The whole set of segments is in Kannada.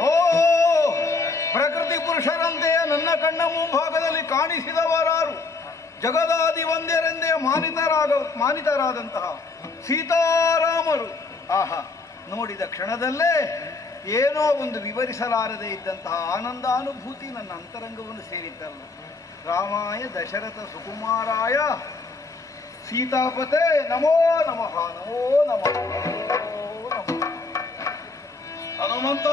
ಓ, ಪ್ರಕೃತಿ ಪುರುಷರಂತೆ ನನ್ನ ಕಣ್ಣ ಮುಂಭಾಗದಲ್ಲಿ ಕಾಣಿಸಿದವರಾರು ಜಗದಾದಿ ಒಂದೇರೆಂದೇ ಮಾನಿತರಾಗ ಮಾನಿತರಾದಂತಹ ಸೀತಾರಾಮರು. ಆಹಾ, ನೋಡಿದ ಕ್ಷಣದಲ್ಲೇ ಏನೋ ಒಂದು ವಿವರಿಸಲಾರದೆ ಇದ್ದಂತಹ ಆನಂದಾನುಭೂತಿ ನನ್ನ ಅಂತರಂಗವನ್ನು ಸೇರಿದ್ದಲ್ಲ. ರಾಮಾಯ ದಶರಥ ಸುಕುಮಾರಾಯ ಸೀತಾಪತೆ ನಮೋ ನಮಃ ನಮೋ ನಮಃ ನಮೋ ನಮಃ. ಹನುಮಂತ!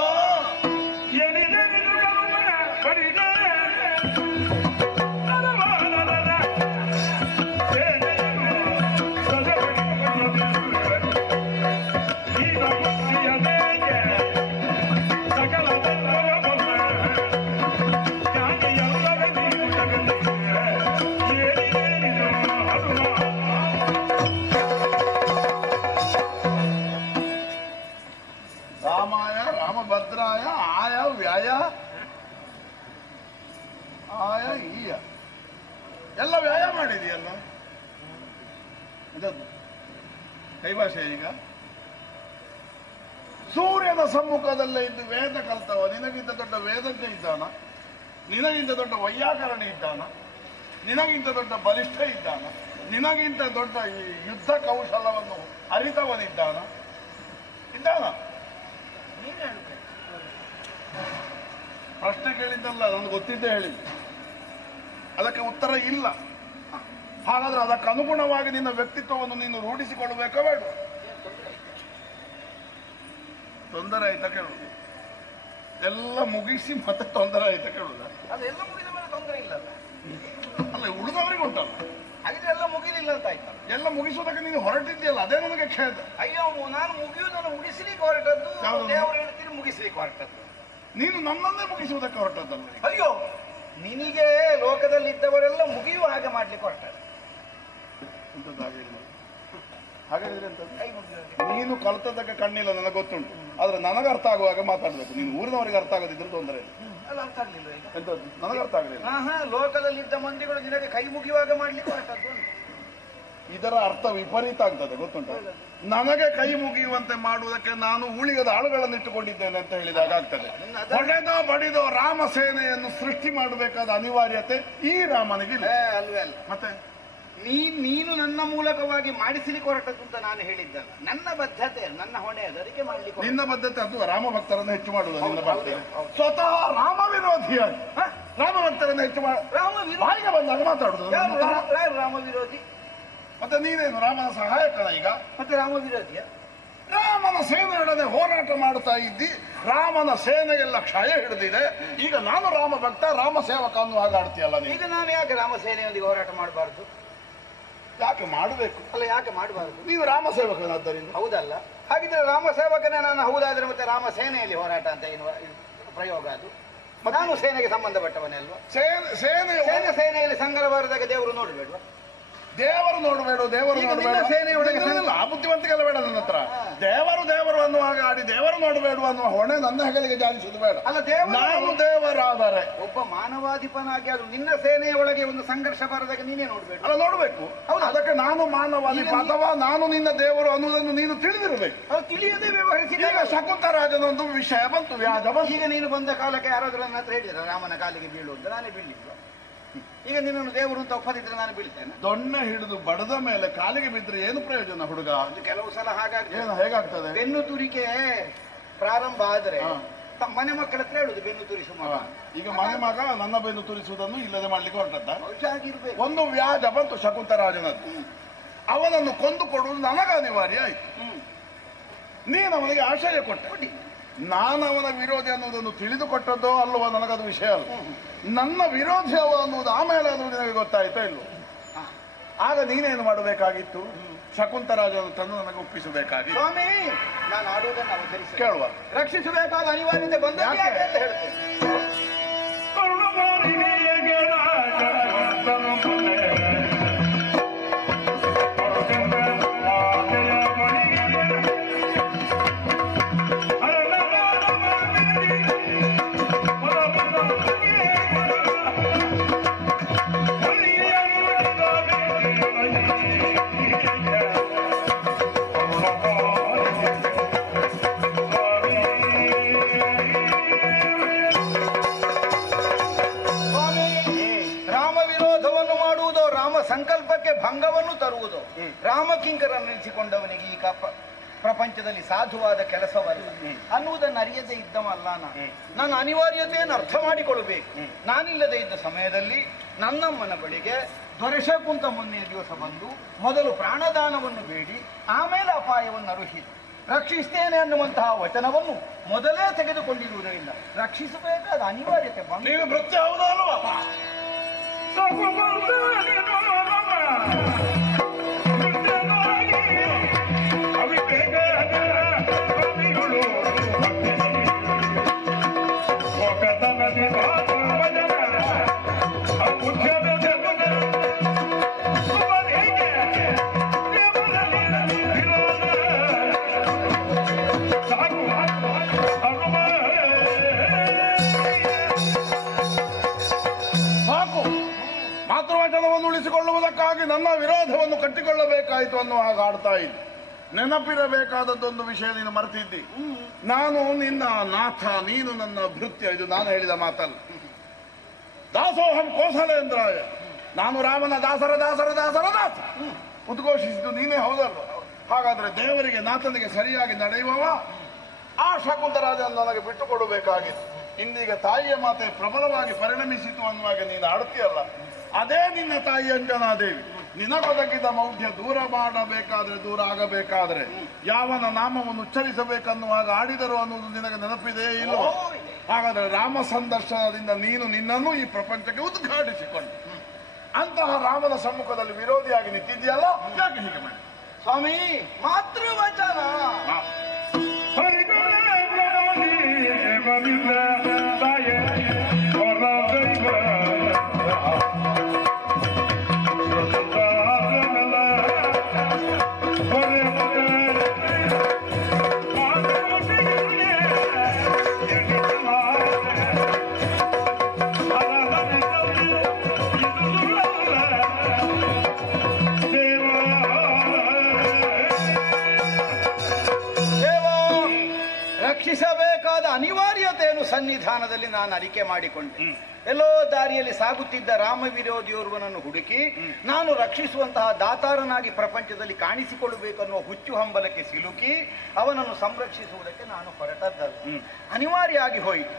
ಎಲ್ಲ ವ್ಯಾಯಾಮ ಮಾಡಿದೆಯಲ್ಲ ಇದದ್ದು ಕೈ ಭಾಷೆ ಈಗ? ಸೂರ್ಯನ ಸಮ್ಮುಖದಲ್ಲೇ ಇದ್ದು ವೇದ ಕಲ್ತವ ನಿನಗಿಂತ ದೊಡ್ಡ ವೇದಜ್ಞ ಇದ್ದಾನ? ನಿನಗಿಂತ ದೊಡ್ಡ ವೈಯಾಕರಣ ಇದ್ದಾನ? ನಿನಗಿಂತ ದೊಡ್ಡ ಬಲಿಷ್ಠ ಇದ್ದಾನ? ನಿನಗಿಂತ ದೊಡ್ಡ ಈ ಯುದ್ಧ ಕೌಶಲವನ್ನು ಅರಿತವನಿದ್ದಾನ? ಇದ್ದಾನ. ಪ್ರಶ್ನೆ ಕೇಳಿದ್ದಲ್ಲ ನನಗೆ ಗೊತ್ತಿದ್ದೇ ಹೇಳಿದ್ದು. ಅದಕ್ಕೆ ಉತ್ತರ ಇಲ್ಲ. ಹಾಗಾದ್ರೆ ಅದಕ್ಕೆ ಅನುಗುಣವಾಗಿ ನಿನ್ನ ವ್ಯಕ್ತಿತ್ವವನ್ನು ನೀನು ರೂಢಿಸಿಕೊಳ್ಳಬೇಕ ಬೇಡ ತೊಂದರೆ ಆಯ್ತಾ ಕೇಳುದು ಎಲ್ಲ ಮುಗಿಸಿ ಮತ್ತೆ ತೊಂದರೆ ಆಯ್ತಾ ಕೇಳುದ ಅದೆಲ್ಲ ಮುಗಿದ ಮೇಲೆ ತೊಂದರೆ ಇಲ್ಲ ಅಲ್ಲ? ಉಳಿದವರಿಗೆ ಉಂಟಲ್ಲ. ಹಾಗಿದ್ರೆ ಎಲ್ಲ ಮುಗಿಲಿಲ್ಲ ಅಂತ ಆಯ್ತಲ್ಲ ಎಲ್ಲ ಮುಗಿಸೋದಕ್ಕೆ ನೀನು ಹೊರಟಿದ್ಯಲ್ಲ ಅದೇ ನನಗೆ ಕ್ಷೇತ್ರ ಅಯ್ಯೋ ನಾನು ಮುಗಿಯುವುದನ್ನು ಮುಗಿಸಲಿಕ್ಕೆ ಹೊರಟದ್ದು ಮುಗಿಸಲಿಕ್ಕೆ ದೇವರು ಹೇಳ್ತೀನಿ ಮುಗಿಸ್ಲಿಕ್ಕೆ ಹೊರಟದ್ದು. ನೀನು ನನ್ನನ್ನೇ ಮುಗಿಸುವುದಕ್ಕೆ ಹೊರಟದ್ದಲ್ಲ ಅಯ್ಯೋ ನಿನಗೆ ಲೋಕದಲ್ಲಿದ್ದವರೆಲ್ಲ ಮುಗಿಯುವ ಹಾಗೆ ಮಾಡ್ಲಿಕ್ಕೆ ಹೊರಟಾರೆ. ಎಂತದ್ದು ಹಾಗೆ ಇಲ್ಲ. ಹಾಗಾದ್ರೆ ಕೈ ನೀನು ಕಲ್ತದ್ದಕ್ಕೆ ಕಣ್ಣಿಲ್ಲ ನನಗೆ ಗೊತ್ತುಂಟು. ಆದ್ರೆ ನನಗೆ ಅರ್ಥ ಆಗುವಾಗ ಮಾತಾಡ್ಬೇಕು. ನೀನು ಊರಿನವರಿಗೆ ಅರ್ಥ ಆಗೋದಿದ್ರೆ ತೊಂದರೆ ಇಲ್ಲ. ಅಲ್ಲ ಅರ್ಥ ಆಗ್ಲಿಲ್ಲ ಈಗ? ನನಗೆ ಅರ್ಥ ಆಗಲಿಲ್ಲ. ಹಾ ಹಾ ಲೋಕದಲ್ಲಿದ್ದ ಮಂದಿಗಳು ನಿನಗೆ ಕೈ ಮುಗಿಯುವಾಗ ಮಾಡ್ಲಿಕ್ಕೆ ಹೊರಟದ್ದು ಅಂತ. ಇದರ ಅರ್ಥ ವಿಪರೀತ ಆಗ್ತದೆ ಗೊತ್ತುಂಟ? ನನಗೆ ಕೈ ಮುಗಿಯುವಂತೆ ಮಾಡುವುದಕ್ಕೆ ನಾನು ಉಳಿಗದ ಆಳುಗಳನ್ನು ಇಟ್ಟುಕೊಂಡಿದ್ದೇನೆ ಅಂತ ಹೇಳಿದಾಗ ಆಗ್ತದೆ. ಹೊಡೆದ ಬಡಿದೋ ರಾಮ ಸೇನೆಯನ್ನು ಸೃಷ್ಟಿ ಮಾಡಬೇಕಾದ ಅನಿವಾರ್ಯತೆ ಈ ರಾಮನಿಗಿಲ್ಲ. ಏ, ಅಲ್ವೇ ಅಲ್ಲ ಮತ್ತೆ? ನೀ ನೀನು ನನ್ನ ಮೂಲಕವಾಗಿ ಮಾಡಿಸಲಿಕ್ಕೆ ಹೊರಟದ್ದು ಅಂತ ನಾನು ಹೇಳಿದ್ದಲ್ಲ. ನನ್ನ ಬದ್ಧತೆ ನನ್ನ ಹೊಣೆ ಅದು ಅದಕ್ಕೆ ಮಾಡಲಿಕ್ಕೆ. ನಿನ್ನ ಬದ್ಧತೆ ಅದು ರಾಮ ಭಕ್ತರನ್ನು ಹೆಚ್ಚು ಮಾಡುವುದು ನಿನ್ನ ಬದ್ಧತೆ. ಸ್ವತಃ ರಾಮ ವಿರೋಧಿಯಾಗಿ? ರಾಮ ಭಕ್ತರನ್ನು ಹೆಚ್ಚು ಮಾಡ ರಾಮ ವಿರೋಧಿ ಬಂದಾಗ ಮಾತಾಡುದು ರಾಮ ವಿರೋಧಿ? ಮತ್ತೆ ನೀನೇನು ರಾಮನ ಸಹಾಯಕನ ಈಗ? ಮತ್ತೆ ರಾಮ ವಿರೋಧಿಯ? ರಾಮನ ಸೇನೆಯೊಡನೆ ಹೋರಾಟ ಮಾಡುತ್ತಾ ಇದ್ದಿ ರಾಮನ ಸೇನೆಗೆಲ್ಲ ಕ್ಷಯ ಹಿಡಿದಿದೆ. ಈಗ ನಾನು ರಾಮ ಭಕ್ತ ರಾಮ ಸೇವಕ ಅನ್ನೋ ಹಾಗೆ ಆಡ್ತೀಯಲ್ಲ ನೀನು? ಈಗ ನಾನು ಯಾಕೆ ರಾಮ ಸೇನೆಯೊಂದಿಗೆ ಹೋರಾಟ ಮಾಡಬಾರ್ದು? ಯಾಕೆ ಮಾಡಬೇಕು? ಅಲ್ಲ ಯಾಕೆ ಮಾಡಬಾರ್ದು? ನೀವು ರಾಮ ಸೇವಕನಾದ್ದರಿಂದ. ಹೌದಲ್ಲ. ಹಾಗಿದ್ರೆ ರಾಮ ಸೇವಕನೇ ನಾನು ಹೌದಾದ್ರೆ ಮತ್ತೆ ರಾಮ ಸೇನೆಯಲ್ಲಿ ಹೋರಾಟ ಅಂತ ಏನು ಪ್ರಯೋಗ ಅದು. ನಾನು ಸೇನೆಗೆ ಸಂಬಂಧಪಟ್ಟವನೇ ಅಲ್ವಾ? ಸೇನೆ ಸೇನೆ ಸೇನೆ ಸೇನೆಯಲ್ಲಿ ಸಂಘರ್ಷ ಬಾರದಾಗ ದೇವರು ನೋಡ್ಬೇಡ್ವಾ? ದೇವರು ನೋಡಬೇಡ ದೇವರು ನೋಡಬೇಡ ಸೇನೆಯೊಳಗೆ ಆ ಬುದ್ಧಿವಂತಿಕೆಲ್ಲ ಬೇಡ ನನ್ನ ಹತ್ರ. ದೇವರು ದೇವರು ಅನ್ನುವ ಹಾಗೆ ಆಡಿ ದೇವರು ನೋಡಬೇಡ ಅನ್ನುವ ಹೊಣೆ ನನ್ನ ಹೆಗಲಿಗೆ ಜಾಲಿಸುದು ಬೇಡ. ಅಲ್ಲ ದೇವರು ನಾನು ದೇವರಾದರೆ. ಒಬ್ಬ ಮಾನವಾಧಿಪನಾಗಿ ಅದು ನಿನ್ನ ಸೇನೆಯ ಒಳಗೆ ಒಂದು ಸಂಘರ್ಷ ಬರದಾಗ ನೀನೇ ನೋಡಬೇಕು. ಅಲ್ಲ ನೋಡ್ಬೇಕು. ಹೌದು? ಅದಕ್ಕೆ ನಾನು ಮಾನವಾದಿ ಈಗ ಅಥವಾ ನಾನು ನಿನ್ನ ದೇವರು ಅನ್ನುವುದನ್ನು ನೀನು ತಿಳಿದಿರಬೇಕು. ಅದು ತಿಳಿಯದೆ ವ್ಯವಹರಿಸಿದಾಗ ಈಗ ಶಕುಂತರಾಜನೊಂದು ವಿಷಯ ಬಂತು ವ್ಯಾಜ ಬಂತು. ಈಗ ನೀನು ಬಂದ ಕಾಲಕ್ಕೆ ಯಾರಾದ್ರೂ ನನ್ನ ಹತ್ರ ಹೇಳಿದ್ರೆ? ರಾಮನ ಕಾಲಿಗೆ ಬೀಳು ಅಂತ ನಾನೇ ಬೀಳಿಲ್ವ ಈಗ ನಿನ್ನನ್ನು ದೇವರು ಅಂತ ಒಪ್ಪದಿದ್ರೆ ನಾನು ಬೀಳ್ತೇನೆ. ದೊಣ್ಣ ಹಿಡಿದು ಬಡದ ಮೇಲೆ ಕಾಲಿಗೆ ಬಿದ್ದರೆ ಏನು ಪ್ರಯೋಜನ ಹುಡುಗ? ಅದು ಕೆಲವು ಸಲ ಹಾಗಾಗಿ ಏನು ಹೇಗಾಗ್ತದೆ? ಬೆನ್ನು ತುರಿಕೆ ಪ್ರಾರಂಭ ಆದ್ರೆ ತಮ್ಮ ಮನೆ ಮಕ್ಕಳ ಹತ್ರ ಹೇಳುದು ಬೆನ್ನು ತುರಿಸು ಮಗ. ಈಗ ಮನೆ ಮಗ ನನ್ನ ಬೆನ್ನು ತುರಿಸುವುದನ್ನು ಇಲ್ಲದೆ ಮಾಡ್ಲಿಕ್ಕೆ ಹೊರಟದ್ದ? ಹುಷಾಗಿರ್ಬೇಕು ಒಂದು ವ್ಯಾಜ ಬಂತು ಶಕುಂತರಾಜನದ್ದು ಅವನನ್ನು ಕೊಂದು ಕೊಡುವುದು ನನಗೆ ಅನಿವಾರ್ಯ ಆಯ್ತು. ನೀನು ಅವನಿಗೆ ಆಶ್ರಯ ಕೊಟ್ಟೆ. ನಾನು ಅವನ ವಿರೋಧಿ ಅನ್ನೋದನ್ನು ತಿಳಿದುಕೊಟ್ಟದ್ದೋ ಅಲ್ಲವೋ ನನಗದು ವಿಷಯ ಅಲ್ಲ. ನನ್ನ ವಿರೋಧಿ ಅವ ಅನ್ನುವುದು ಆಮೇಲೆ ಅದು ನಿನಗೆ ಗೊತ್ತಾಯ್ತೋ ಇಲ್ವೋ? ಆಗ ನೀನೇನು ಮಾಡಬೇಕಾಗಿತ್ತು? ಶಕುಂತರಾಜನು ತಂದು ನನಗೆ ಒಪ್ಪಿಸಬೇಕಾಗಿ ಸ್ವಾಮಿ ನಾನು ಆಡುವುದನ್ನು ಕೇಳುವ. ರಕ್ಷಿಸಬೇಕಾದ ಅನಿವಾರ್ಯತೆ ಬಂದ ನಿಲ್ಲಿಸಿಕೊಂಡವನಿಗೆ ಈ ಕಪ ಪ್ರಪಂಚದಲ್ಲಿ ಸಾಧುವಾದ ಕೆಲಸವಲ್ಲ. ಅನ್ನುವುದನ್ನು ಅರಿಯದೇ ಇದ್ದವಲ್ಲ ನಾನು. ನಾನು ಅನಿವಾರ್ಯತೆಯನ್ನು ಅರ್ಥ ಮಾಡಿಕೊಳ್ಳಬೇಕು. ನಾನಿಲ್ಲದೆ ಇದ್ದ ಸಮಯದಲ್ಲಿ ನನ್ನಮ್ಮನ ಬಳಿಗೆ ದೊರೆಶಕುಂತ ಮೊನ್ನೆಯ ದಿವಸ ಬಂದು ಮೊದಲು ಪ್ರಾಣದಾನವನ್ನು ಬೇಡಿ ಆಮೇಲೆ ಅಪಾಯವನ್ನು ಅರುಹಿಸಿ. ರಕ್ಷಿಸ್ತೇನೆ ಅನ್ನುವಂತಹ ವಚನವನ್ನು ಮೊದಲೇ ತೆಗೆದುಕೊಂಡಿರುವುದರಿಂದ ರಕ್ಷಿಸಬೇಕಾದ ಅನಿವಾರ್ಯತೆ ಬಂದು ಉಳಿಸಿಕೊಳ್ಳುವುದಕ್ಕಾಗಿ ನನ್ನ ವಿರೋಧವನ್ನು ಕಟ್ಟಿಕೊಳ್ಳಬೇಕಾಯಿತು ಅನ್ನೋ ಹಾಗೆ ಆಡ್ತಾ ಇದ್ದೆ. ನೆನಪಿರಬೇಕಾದದ್ದೊಂದು ವಿಷಯ ನೀನು ಮರೆತಿದ್ದಿ. ನಾನು ನಿನ್ನ ನಾಥ, ನೀನು ನನ್ನ ಭೃತ್ಯ, ಇದು ನಾನು ಹೇಳಿದ ಮಾತಲ್ಲ. ದಾಸೋಹಂ ಕೋಸಲೇಂದ್ರಾಯ. ನಾನು ರಾಮನ ದಾಸರ ದಾಸರ ದಾಸರ, ದಾಸ. ಉದ್ಘೋಷಿಸಿದ್ದು ನೀನೇ ಹೌದಲ್ವ? ಹಾಗಾದ್ರೆ ದೇವರಿಗೆ, ನಾಥನಿಗೆ ಸರಿಯಾಗಿ ನಡೆಯುವವ? ಆ ಶಕುಂತರಾಜ ನನಗೆ ಬಿಟ್ಟು ಕೊಡಬೇಕಾಗಿತ್ತು ಇಂದೀಗ ತಾಯಿಯ ಮಾತೆ ಪ್ರಬಲವಾಗಿ ಪರಿಣಮಿಸಿತು ಅನ್ನುವಾಗ ನೀನು ಆಡ್ತೀಯಲ್ಲ ಅದೇ ನಿನ್ನ ತಾಯಿ ಅಂಜನಾದೇವಿ. ನಿನಗೊದಗಿದ ಮೌಢ್ಯ ದೂರ ಮಾಡಬೇಕಾದ್ರೆ ದೂರ ಆಗಬೇಕಾದ್ರೆ ಯಾವನ ನಾಮವನ್ನು ಉಚ್ಚರಿಸಬೇಕನ್ನುವಾಗ ಆಡಿದರು ಅನ್ನುವುದು ನಿನಗೆ ನೆನಪಿದೆಯೇ ಇಲ್ಲ ಹಾಗಾದ್ರೆ ರಾಮ ಸಂದರ್ಶನದಿಂದ ನೀನು ನಿನ್ನನ್ನು ಈ ಪ್ರಪಂಚಕ್ಕೆ ಉದ್ಘಾಟಿಸಿಕೊಂಡು ಅಂತಹ ರಾಮನ ಸಮ್ಮುಖದಲ್ಲಿ ವಿರೋಧಿಯಾಗಿ ನಿಂತಿದೆಯಲ್ಲ ಯಾಕೆ ಹೀಗೆ ಮಾಡಿ ಸ್ವಾಮಿ ಮಾತೃವಚನ. ದೇವ ಸನ್ನಿಧಾನದಲ್ಲಿ ನಾನು ಅರಿಕೆ ಮಾಡಿಕೊಂಡೆ. ಎಲ್ಲೋ ದಾರಿಯಲ್ಲಿ ಸಾಗುತ್ತಿದ್ದ ರಾಮ ವಿರೋಧಿಯೋರ್ವನನ್ನು ಹುಡುಕಿ ನಾನು ರಕ್ಷಿಸುವಂತಹ ದಾತಾರನಾಗಿ ಪ್ರಪಂಚದಲ್ಲಿ ಕಾಣಿಸಿಕೊಳ್ಳಬೇಕನ್ನುವ ಹುಚ್ಚು ಹಂಬಲಕ್ಕೆ ಸಿಲುಕಿ ಅವನನ್ನು ಸಂರಕ್ಷಿಸುವುದಕ್ಕೆ ನಾನು ಹೊರಟದ್ದಲ್ಲ. ಅನಿವಾರ್ಯ ಆಗಿ ಹೋಯಿತು.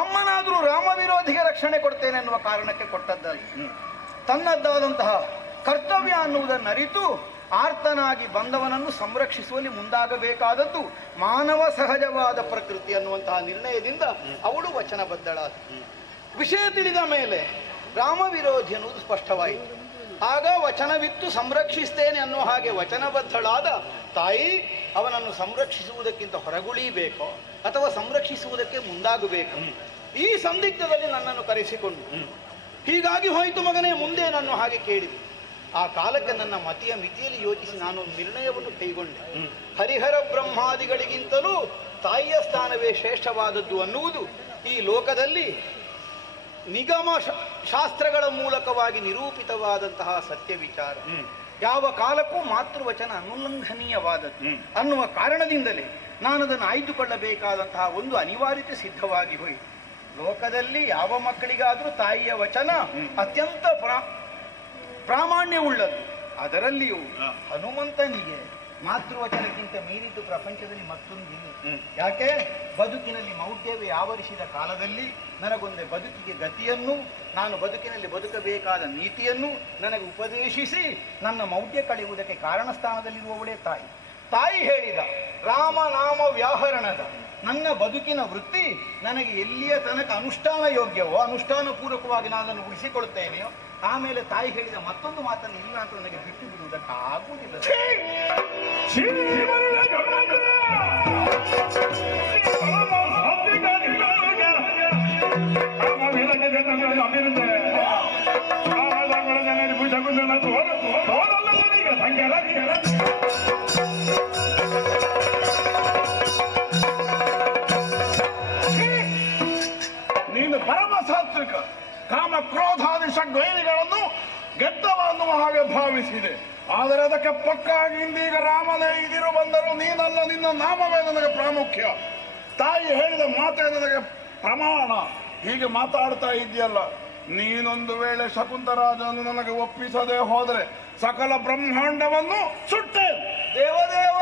ಅಮ್ಮನಾದರೂ ರಾಮ ವಿರೋಧಿಗೆ ರಕ್ಷಣೆ ಕೊಡ್ತೇನೆ ಎನ್ನುವ ಕಾರಣಕ್ಕೆ ಕೊಟ್ಟದ್ದಲ್ಲ. ತನ್ನದ್ದಾದಂತಹ ಕರ್ತವ್ಯ ಅನ್ನುವುದನ್ನು ಅರಿತು ಆರ್ತನಾಗಿ ಬಂದವನನ್ನು ಸಂರಕ್ಷಿಸುವಲ್ಲಿ ಮುಂದಾಗಬೇಕಾದದ್ದು ಮಾನವ ಸಹಜವಾದ ಪ್ರಕೃತಿ ಅನ್ನುವಂತಹ ನಿರ್ಣಯದಿಂದ ಅವಳು ವಚನಬದ್ಧಳಾದ. ವಿಷಯ ತಿಳಿದ ಮೇಲೆ ರಾಮ ವಿರೋಧಿ ಅನ್ನುವುದು ಸ್ಪಷ್ಟವಾಯಿತು. ಆಗ ವಚನವಿತ್ತು ಸಂರಕ್ಷಿಸ್ತೇನೆ ಅನ್ನೋ ಹಾಗೆ ವಚನಬದ್ಧಳಾದ ತಾಯಿ ಅವನನ್ನು ಸಂರಕ್ಷಿಸುವುದಕ್ಕಿಂತ ಹೊರಗುಳಿಬೇಕೋ ಅಥವಾ ಸಂರಕ್ಷಿಸುವುದಕ್ಕೆ ಮುಂದಾಗಬೇಕು. ಈ ಸಂದಿಗ್ಧದಲ್ಲಿ ನನ್ನನ್ನು ಕರೆಸಿಕೊಂಡು, ಹೀಗಾಗಿ ಹೋಯಿತು ಮಗನೇ ಮುಂದೆ ನನ್ನ ಹಾಗೆ ಕೇಳಿದೆ. ಆ ಕಾಲಕ್ಕೆ ನನ್ನ ಮತಿಯ ಮಿತಿಯಲ್ಲಿ ಯೋಚಿಸಿ ನಾನು ನಿರ್ಣಯವನ್ನು ಕೈಗೊಂಡೆ. ಹರಿಹರ ಬ್ರಹ್ಮಾದಿಗಳಿಗಿಂತಲೂ ತಾಯಿಯ ಸ್ಥಾನವೇ ಶ್ರೇಷ್ಠವಾದದ್ದು ಅನ್ನುವುದು ಈ ಲೋಕದಲ್ಲಿ ನಿಗಮ ಶಾಸ್ತ್ರಗಳ ಮೂಲಕವಾಗಿ ನಿರೂಪಿತವಾದಂತಹ ಸತ್ಯ ವಿಚಾರ. ಯಾವ ಕಾಲಕ್ಕೂ ಮಾತೃವಚನ ಅನುಲ್ಲಂಘನೀಯವಾದದ್ದು ಅನ್ನುವ ಕಾರಣದಿಂದಲೇ ನಾನು ಅದನ್ನು ಆಯ್ದುಕೊಳ್ಳಬೇಕಾದಂತಹ ಒಂದು ಅನಿವಾರ್ಯತೆ ಸಿದ್ಧವಾಗಿ ಹೋಯಿತು. ಲೋಕದಲ್ಲಿ ಯಾವ ಮಕ್ಕಳಿಗಾದರೂ ತಾಯಿಯ ವಚನ ಅತ್ಯಂತ ಪ್ರಾ ಪ್ರಾಮಾಣ್ಯವುಳ್ಳದು ಅದರಲ್ಲಿಯೂ ಹನುಮಂತನಿಗೆ ಮಾತೃವಚನಕ್ಕಿಂತ ಮೀರಿದ್ದು ಪ್ರಪಂಚದಲ್ಲಿ ಮತ್ತೊಂದಿಲ್ಲ ಯಾಕೆ? ಬದುಕಿನಲ್ಲಿ ಮೌಢ್ಯವೇ ಆವರಿಸಿದ ಕಾಲದಲ್ಲಿ ನನಗೊಂದೇ ಬದುಕಿಗೆ ಗತಿಯನ್ನು ನಾನು ಬದುಕಿನಲ್ಲಿ ಬದುಕಬೇಕಾದ ನೀತಿಯನ್ನು ನನಗೆ ಉಪದೇಶಿಸಿ ನನ್ನ ಮೌಢ್ಯ ಕಳೆಯುವುದಕ್ಕೆ ಕಾರಣ ಸ್ಥಾನದಲ್ಲಿರುವವಳೇ ತಾಯಿ. ತಾಯಿ ಹೇಳಿದ ರಾಮನಾಮ ವ್ಯಾಹರಣದ. ನನ್ನ ಬದುಕಿನ ವೃತ್ತಿ ನನಗೆ ಎಲ್ಲಿಯ ತನಕ ಅನುಷ್ಠಾನ ಯೋಗ್ಯವೋ ಅನುಷ್ಠಾನ ಪೂರ್ವಕವಾಗಿ ನಾನು ಅದನ್ನು ಉಳಿಸಿಕೊಡುತ್ತೇನೆಯೋ ಆಮೇಲೆ ತಾಯಿ ಹೇಳಿದ ಮತ್ತೊಂದು ಮಾತನ್ನು ಇಲ್ಲ ಅಂತ ನನಗೆ ಬಿಟ್ಟು ಬಿಡುವುದಕ್ಕೆ ಆಗುವುದಿಲ್ಲ ನೀನು ಪರಮ ಸಾತ್ವಿಕ ಕಾಮ ಕ್ರೋಧಾದಿ ಗೆದ್ದವ ಅನ್ನುವ ಹಾಗೆ ಭಾವಿಸಿದೆ. ಆದರೆ ಅದಕ್ಕೆ ಪಕ್ಕಾಗಿ ಇಂದೀಗ ರಾಮನೇ ಇದಿರು ಬಂದರು ನೀನಲ್ಲ ನಿನ್ನ ನಾಮವೇ ನನಗೆ ಪ್ರಾಮುಖ್ಯ. ತಾಯಿ ಹೇಳಿದ ಮಾತೇ ನನಗೆ ಪ್ರಮಾಣ. ಹೀಗೆ ಮಾತಾಡ್ತಾ ಇದೆಯಲ್ಲ ನೀನೊಂದು ವೇಳೆ ಶಕುಂತರಾಜನು ನನಗೆ ಒಪ್ಪಿಸದೆ ಹೋದರೆ ಸಕಲ ಬ್ರಹ್ಮಾಂಡವನ್ನು ಸುಟ್ಟೆ. ದೇವದೇವ!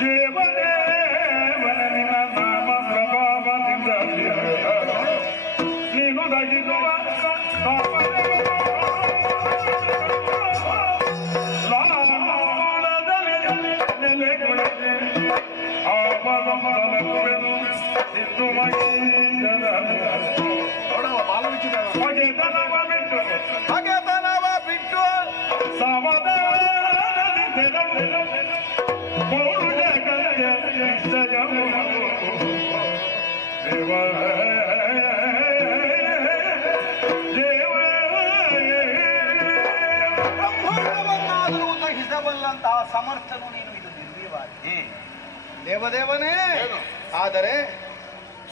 ದೇವದೇವನ ನೋಡವ ಬಿಟ್ಟು ಬಿಟ್ಟು ಸಮಾಧಾನದಿ ನಿಶ್ಚಯವು ದೇವ ದೇವ ಬ್ರಹ್ಮಾಂಡವನ್ನಾದರೂ ದಹಿಸಬಲ್ಲಂತಹ ಸಮರ್ಥನು ನೀನು ಇದು ನಿರ್ವೀವಾದಿ ದೇವದೇವನೇ? ಆದರೆ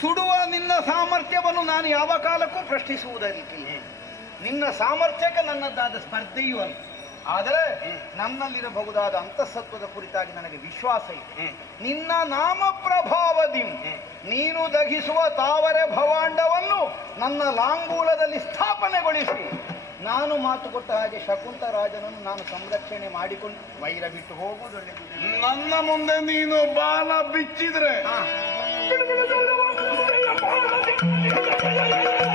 ಸುಡುವ ನಿನ್ನ ಸಾಮರ್ಥ್ಯವನ್ನು ನಾನು ಯಾವ ಕಾಲಕ್ಕೂ ಪ್ರಶ್ನಿಸುವುದರಿಲ್ಲ ನಿನ್ನ ಸಾಮರ್ಥ್ಯಕ್ಕೆ ನನ್ನದಾದ ಸ್ಪರ್ಧೆಯು ಅಲ್ಲ. ಆದರೆ ನನ್ನಲ್ಲಿರಬಹುದಾದ ಅಂತಸತ್ವದ ಕುರಿತಾಗಿ ನನಗೆ ವಿಶ್ವಾಸ ಇದೆ. ನಿನ್ನ ನಾಮ ಪ್ರಭಾವದಿ ನೀನು ದಹಿಸುವ ತಾವರೆ ಭವಾಂಡವನ್ನು ನನ್ನ ಲಾಂಗೂಲದಲ್ಲಿ ಸ್ಥಾಪನೆಗೊಳಿಸಿ. ನಾನು ಮಾತು ಕೊಟ್ಟ ಹಾಗೆ ಶಕುಂತ ರಾಜನನ್ನು ನಾನು ಸಂರಕ್ಷಣೆ ಮಾಡಿಕೊಂಡು ವೈರ ಬಿಟ್ಟು ಹೋಗುವುದೊಳ್ಳೆದು ನನ್ನ ಮುಂದೆ ನೀನು ಬಾಲ ಬಿಚ್ಚಿದ್ರೆ ಹಾ ಬಿಡು ಬಿಡು ಬಿಡು ಬಿಡು.